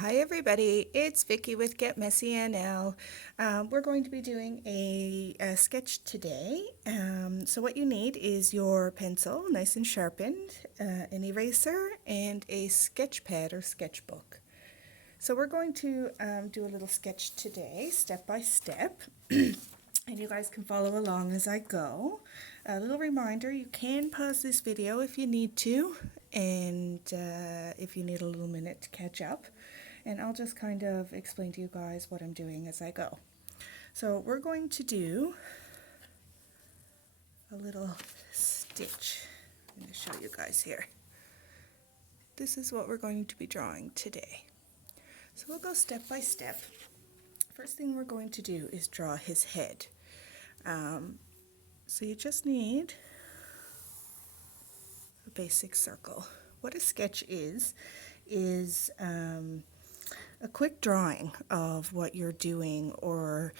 Hi everybody, it's Vicky with Get Messy NL. We're going to be doing a sketch today. So what you need is your pencil, nice and sharpened, an eraser, and a sketch pad or sketchbook. So we're going to do a little sketch today, step by step. And you guys can follow along as I go. A little reminder, you can pause this video if you need to, and if you need a little minute to catch up. And I'll just kind of explain to you guys what I'm doing as I go. So we're going to do a little stitch. I'm going to show you guys here. This is what we're going to be drawing today. So we'll go step by step. First thing we're going to do is draw his head. So you just need a basic circle. What a sketch is a quick drawing of what you're doing, or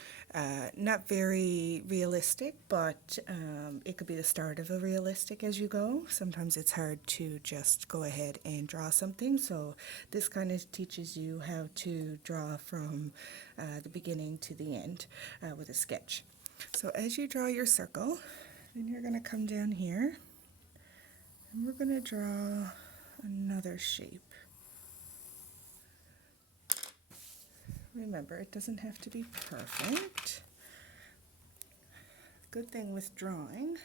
not very realistic, but it could be the start of a realistic as you go. Sometimes it's hard to just go ahead and draw something, so this kind of teaches you how to draw from the beginning to the end with a sketch. So as you draw your circle, then you're going to come down here and we're going to draw another shape. Remember, it doesn't have to be perfect. Good thing with drawing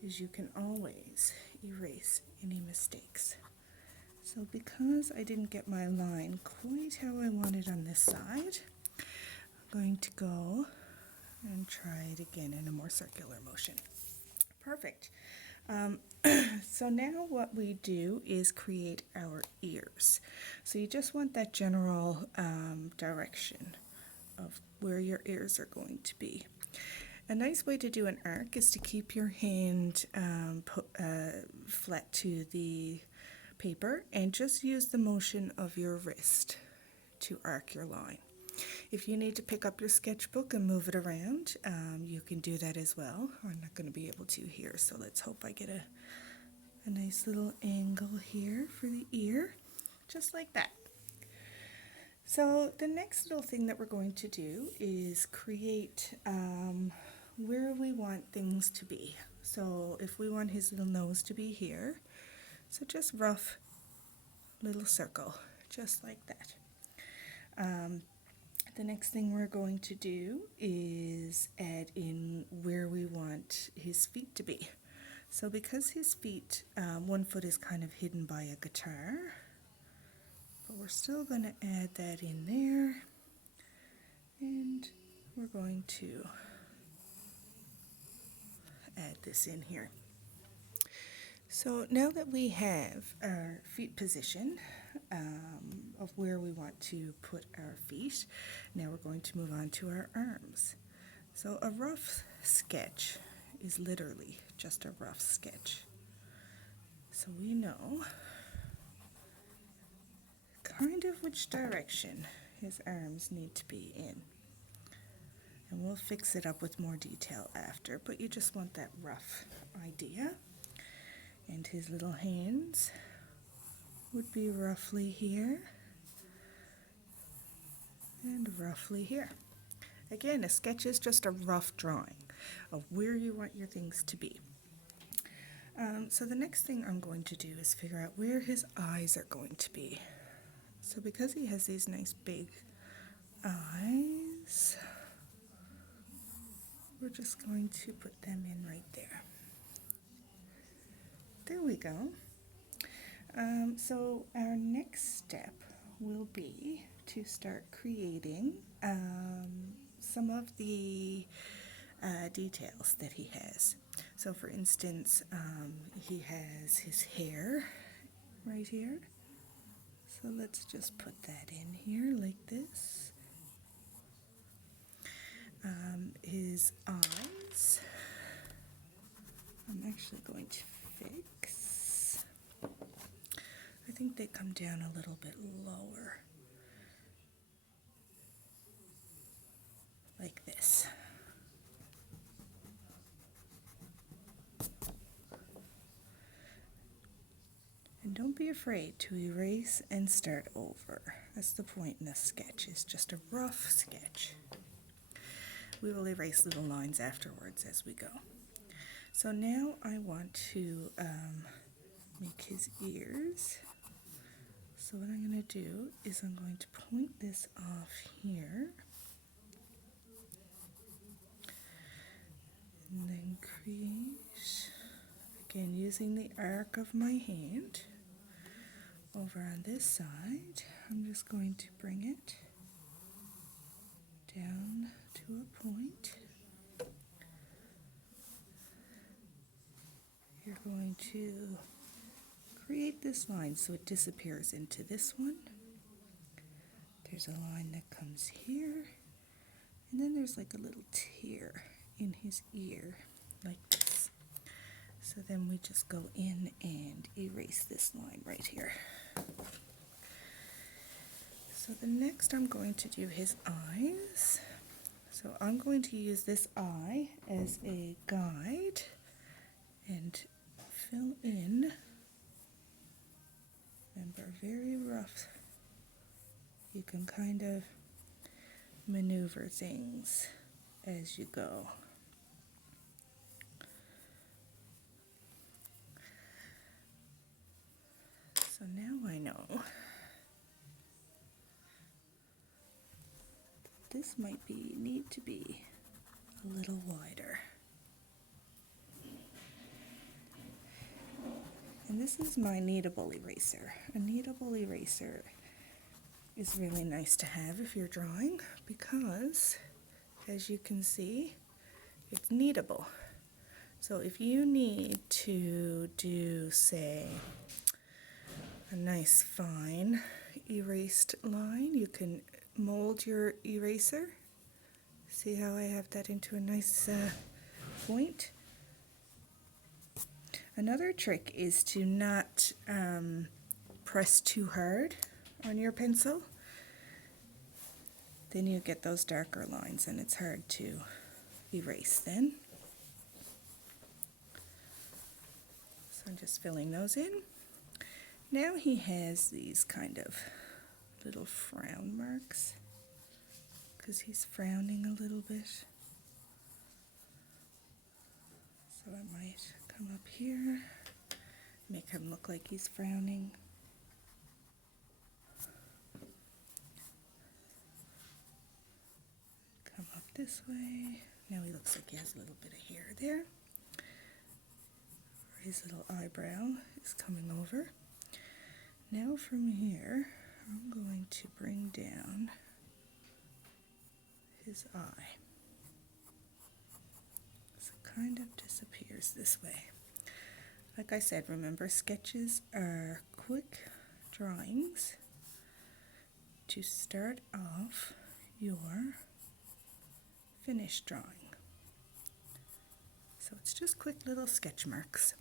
is you can always erase any mistakes. So because I didn't get my line quite how I wanted on this side, I'm going to go and try it again in a more circular motion. Perfect. So now what we do is create our ears. So you just want that general direction of where your ears are going to be. A nice way to do an arc is to keep your hand flat to the paper and just use the motion of your wrist to arc your line. If you need to pick up your sketchbook and move it around, you can do that as well. I'm not going to be able to here, so let's hope I get a nice little angle here for the ear, just like that. So the next little thing that we're going to do is create where we want things to be. So if we want his little nose to be here, so just rough little circle, just like that. The next thing we're going to do is add in where we want his feet to be. So because his feet, one foot is kind of hidden by a guitar, but we're still going to add that in there, and we're going to add this in here. So now that we have our feet position of where we want to put our feet, now we're going to move on to our arms. So a rough sketch is literally just a rough sketch. So we know kind of which direction his arms need to be in. And we'll fix it up with more detail after, but you just want that rough idea. And his little hands would be roughly here and roughly here. Again, a sketch is just a rough drawing of where you want your things to be. So the next thing I'm going to do is figure out where his eyes are going to be. So because he has these nice big eyes, we're just going to put them in right there. There we go. So our next step will be to start creating some of the details that he has. So for instance, he has his hair right here. So let's just put that in here like this. His eyes, I'm actually going to fix. I think they come down a little bit lower, like this. And don't be afraid to erase and start over. That's the point in this sketch, is just a rough sketch. We will erase little lines afterwards as we go. So now I want to make his ears. So what I'm going to do is I'm going to point this off here. And then create, again using the arc of my hand, over on this side. I'm just going to bring it down to a point. You're going to create this line so it disappears into this one. There's a line that comes here, and then there's like a little tear in his ear, like this. So then we just go in and erase this line right here. So the next I'm going to do his eyes. So I'm going to use this eye as a guide and fill in. Remember, very rough. You can kind of maneuver things as you go. So now I know this might need to be a little wider. And this is my kneadable eraser. A kneadable eraser is really nice to have if you're drawing because, as you can see, it's kneadable. So if you need to do, say, a nice fine erased line, you can mold your eraser. See how I have that into a nice point? Another trick is to not press too hard on your pencil. Then you get those darker lines and it's hard to erase then. So I'm just filling those in. Now he has these kind of little frown marks because he's frowning a little bit. So I might come up here, make him look like he's frowning. Come up this way. Now he looks like he has a little bit of hair there. His little eyebrow is coming over. Now from here, I'm going to bring down his eye. So it kind of disappears this way. Like I said, remember, sketches are quick drawings to start off your finished drawing. So it's just quick little sketch marks.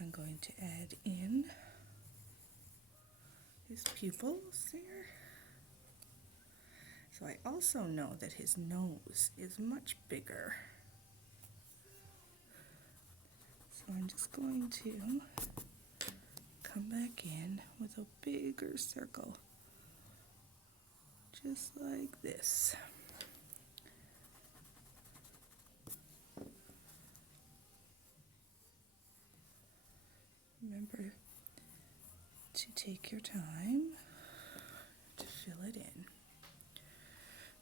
I'm going to add in his pupils there. So I also know that his nose is much bigger. So I'm just going to come back in with a bigger circle, just like this. Remember to take your time to fill it in.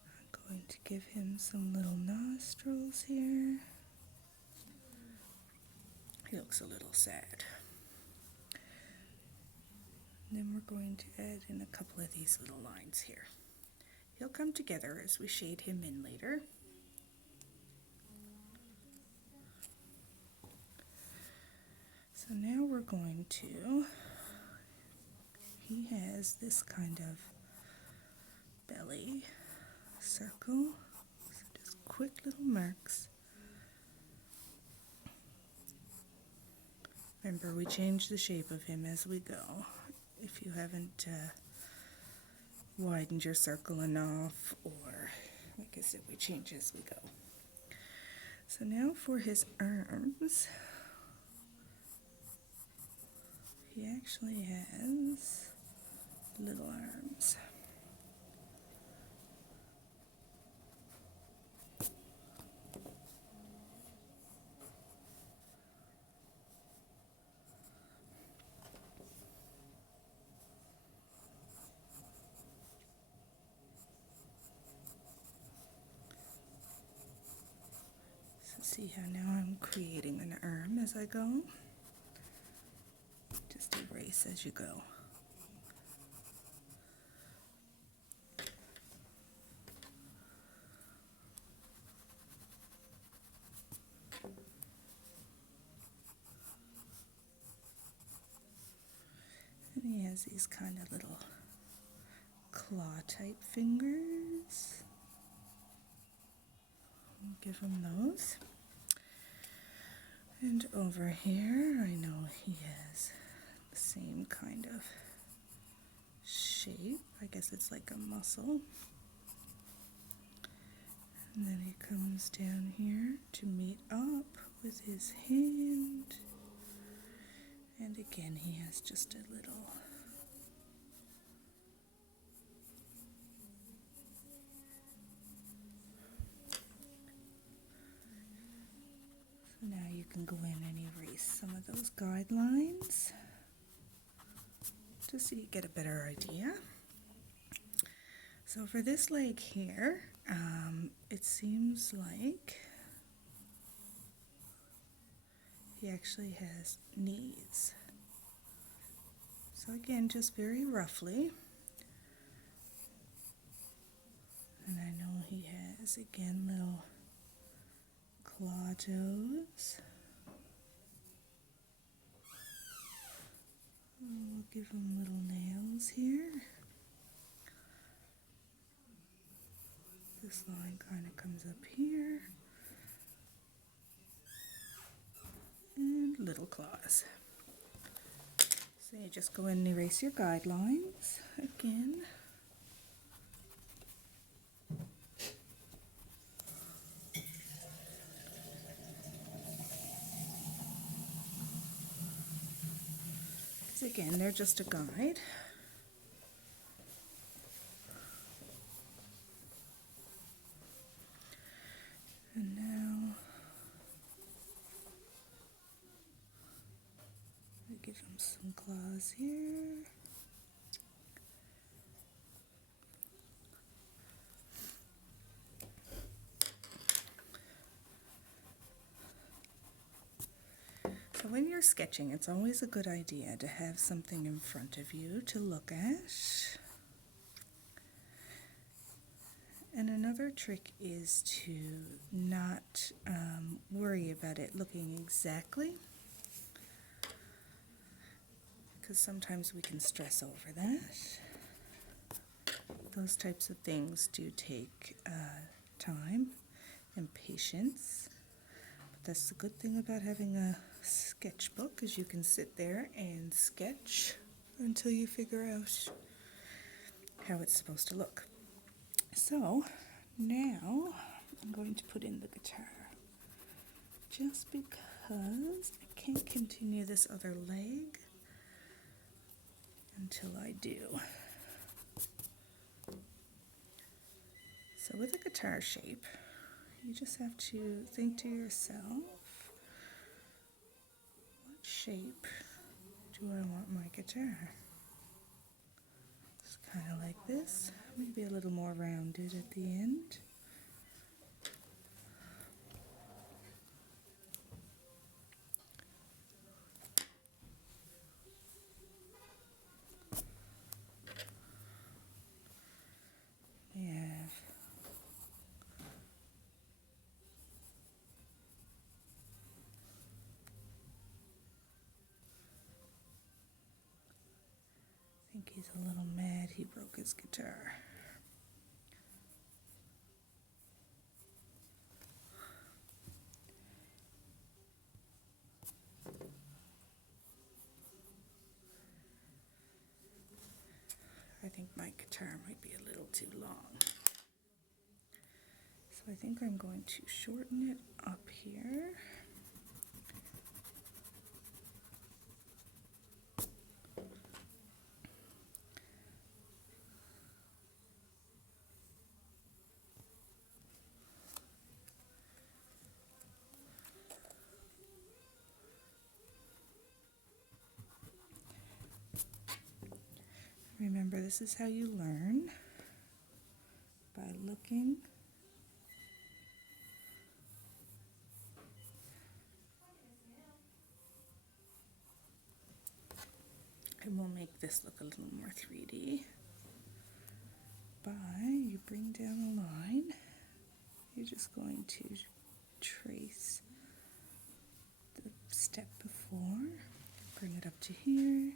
I'm going to give him some little nostrils here. He looks a little sad. And then we're going to add in a couple of these little lines here. He'll come together as we shade him in later. So now we're going to, he has this kind of belly circle, so just quick little marks. Remember, we change the shape of him as we go. If you haven't widened your circle enough, or like I said, we change as we go. So now for his arms, he actually has See how now I'm creating an arm as I go? Just erase as you go. And he has these kind of little claw type fingers. I'll give him those. And over here, I know he has the same kind of shape. I guess it's like a muscle. And then he comes down here to meet up with his hand. And again, he has just a little so now you can go in and erase some of those guidelines just so you get a better idea. So for this leg here, it seems like he actually has knees. So again, just very roughly. And I know he has, again, little claw toes. We'll give him little nails here. This line kind of comes up here. And little claws. So you just go in and erase your guidelines again. Because again, they're just a guide. And now I give him some claws here. So when you're sketching, it's always a good idea to have something in front of you to look at. And another trick is to not worry about it looking exactly, because sometimes we can stress over that. Those types of things do take time and patience. But that's the good thing about having a sketchbook, is you can sit there and sketch until you figure out how it's supposed to look. So now I'm going to put in the guitar, just because I can't continue this other leg until I do. So with a guitar shape, you just have to think to yourself, what shape do I want my guitar? It's kind of like this, maybe a little more rounded at the end. We have I think he's a little mad he broke his guitar. I think my guitar might be a little too long. So I think I'm going to shorten it up here. Remember, this is how you learn, by looking this look a little more 3D by you bring down a line. You're just going to trace the step before, bring it up to here.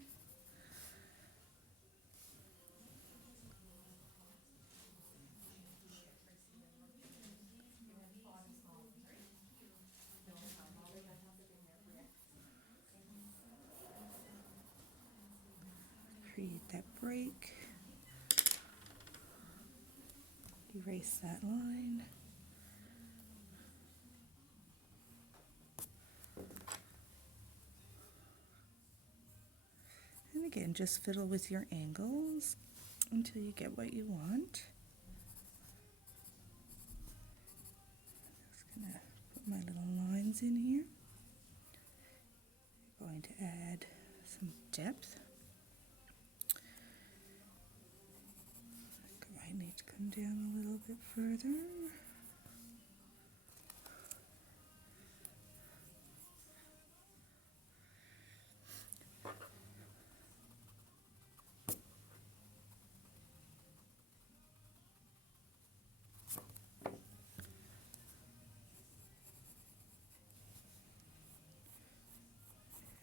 Create that break. Erase that line. And again, just fiddle with your angles until you get what you want. Just gonna put my little lines in here. Going to add some depth. I need to come down a little bit further.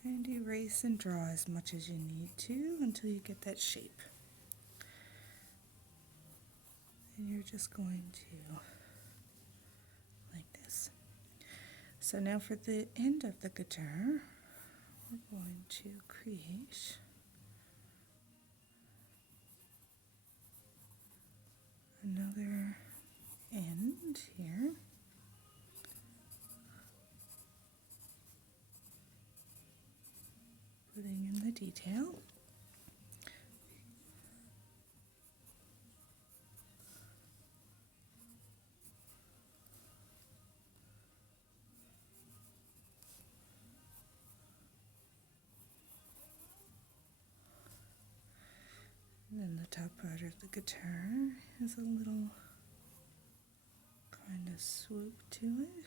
And erase and draw as much as you need to until you get that shape. And you're just going to, like this. So now for the end of the guitar, we're going to create another end here. Putting in the detail. And then the top part of the guitar has a little kind of swoop to it.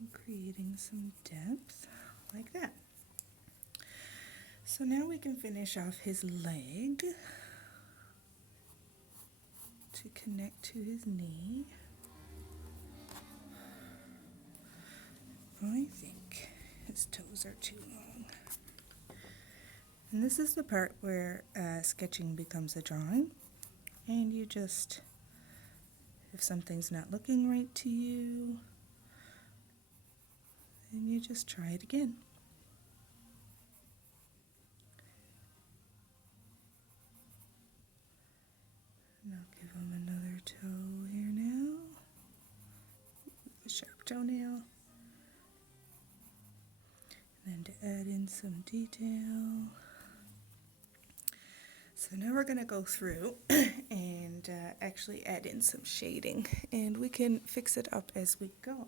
I'm creating some depth like that. So now we can finish off his leg to connect to his knee. I think his toes are too long. And this is the part where sketching becomes a drawing. And you just, if something's not looking right to you, then you just try it again. And I'll give him another toe here now, with a sharp toenail. And then to add in some detail. So now we're going to go through and actually add in some shading, and we can fix it up as we go.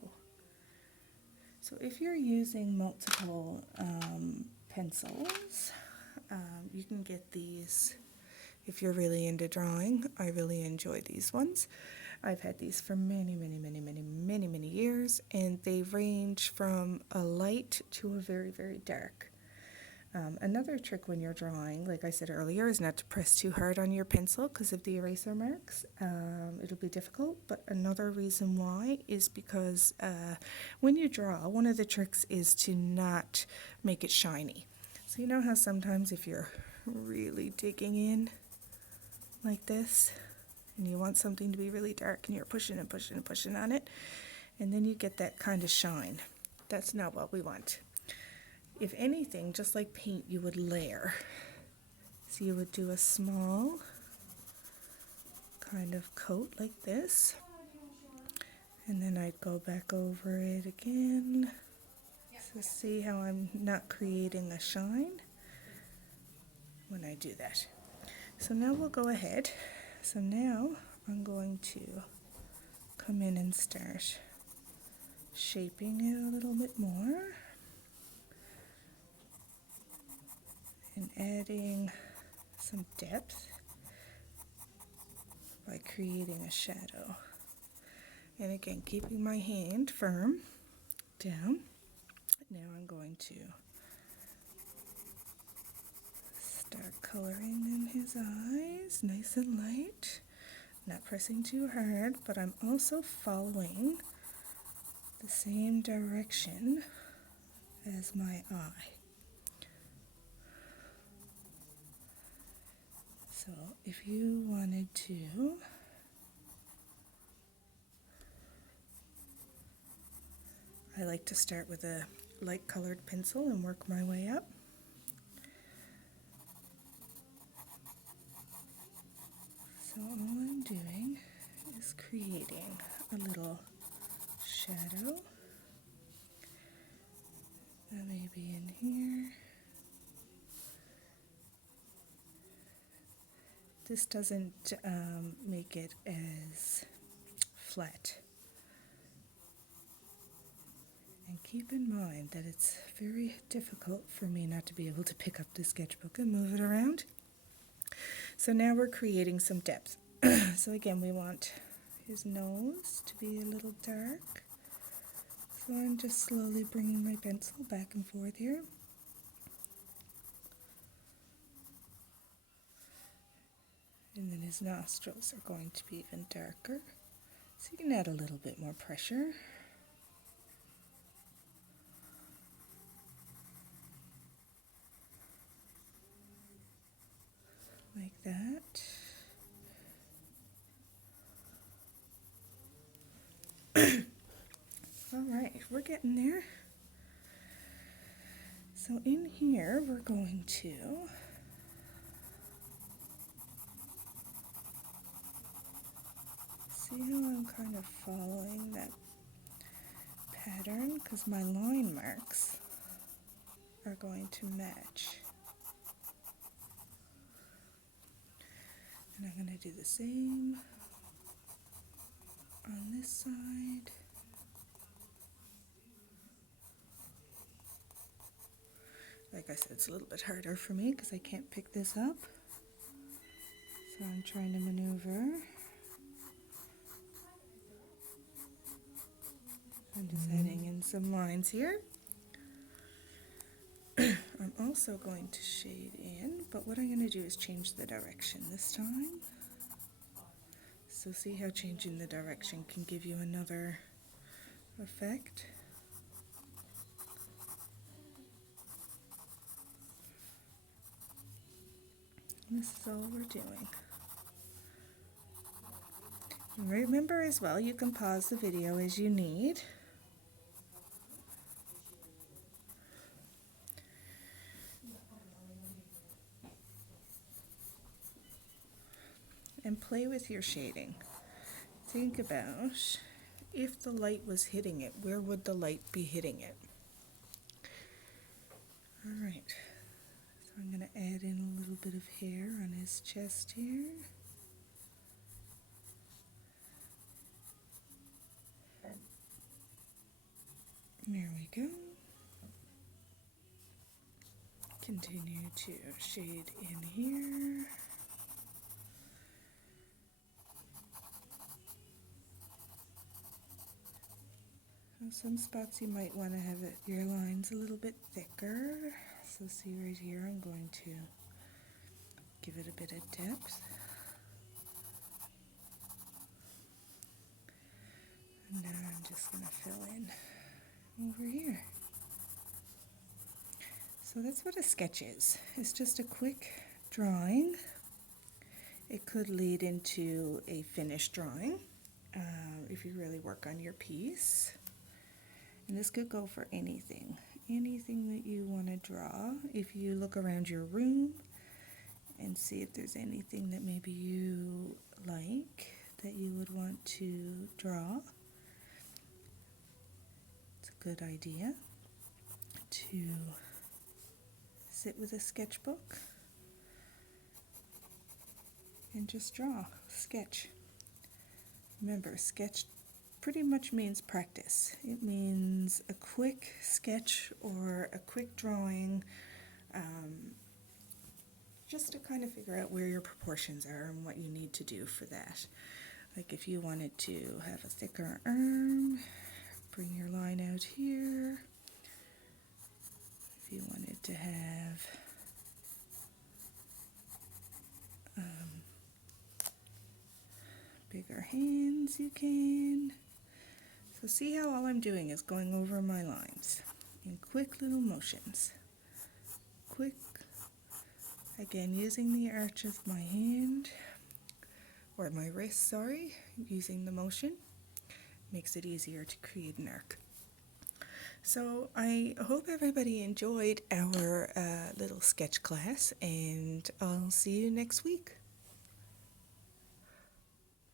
So if you're using multiple pencils, you can get these if you're really into drawing. I really enjoy these ones. I've had these for many years, and they range from a light to a very, very dark. Another trick when you're drawing, like I said earlier, is not to press too hard on your pencil because of the eraser marks. It'll be difficult, but another reason why is because when you draw, one of the tricks is to not make it shiny. So you know how sometimes if you're really digging in like this, and you want something to be really dark, and you're pushing and pushing and pushing on it, and then you get that kind of shine. That's not what we want. If anything, just like paint, you would layer. So you would do a small kind of coat like this, and then I'd go back over it again. So see how I'm not creating a shine when I do that. So now we'll go ahead. So now I'm going to come in and start shaping it a little bit more and adding some depth by creating a shadow. And again, keeping my hand firm down. Now I'm going to start coloring in his eyes, nice and light. Not pressing too hard, but I'm also following the same direction as my eye. So if you wanted to I like to start with a light colored pencil and work my way up. So all I'm doing is creating a little shadow, maybe in here. This doesn't make it as flat. And keep in mind that it's very difficult for me not to be able to pick up the sketchbook and move it around. So now we're creating some depth. So again, we want his nose to be a little dark. So I'm just slowly bringing my pencil back and forth here. And then his nostrils are going to be even darker. So you can add a little bit more pressure. Like that. All right, we're getting there. So in here, we're going to see how I'm kind of following that pattern, because my line marks are going to match. And I'm going to do the same on this side. Like I said, it's a little bit harder for me because I can't pick this up. So I'm trying to maneuver. I'm just adding in some lines here. I'm also going to shade in, but what I'm going to do is change the direction this time. So see how changing the direction can give you another effect. This is all we're doing. And remember as well, you can pause the video as you need. And play with your shading. Think about if the light was hitting it, where would the light be hitting it? All right, so I'm going to add in a little bit of hair on his chest here. There we go. Continue to shade in here. Some spots you might want to have your lines a little bit thicker. So see right here, I'm going to give it a bit of depth. And now I'm just going to fill in over here. So that's what a sketch is. It's just a quick drawing. It could lead into a finished drawing if you really work on your piece. And this could go for anything that you want to draw. If you look around your room and see if there's anything that maybe you like that you would want to draw, it's a good idea to sit with a sketchbook and just draw, sketch. Remember, sketch pretty much means practice. It means a quick sketch or a quick drawing just to kind of figure out where your proportions are and what you need to do for that. Like if you wanted to have a thicker arm, bring your line out here. If you wanted to have bigger hands, you can. So see how all I'm doing is going over my lines in quick little motions. Quick, again using the arch of my hand, or my wrist, sorry, using the motion makes it easier to create an arc. So I hope everybody enjoyed our little sketch class, and I'll see you next week.